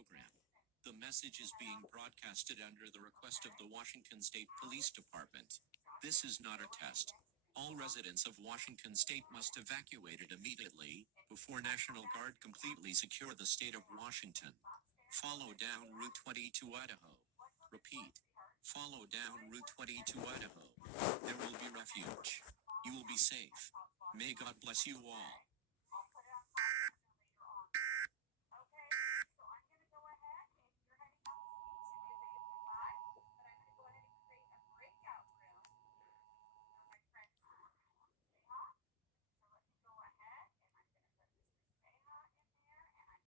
program. The message is being broadcasted under the request of the Washington State Police Department. This is not a test. All residents of Washington State must evacuate immediately, before National Guard completely secure the state of Washington. Follow down Route 20 to Idaho. Repeat. Follow down Route 20 to Idaho. There will be refuge. You will be safe. May God bless you all.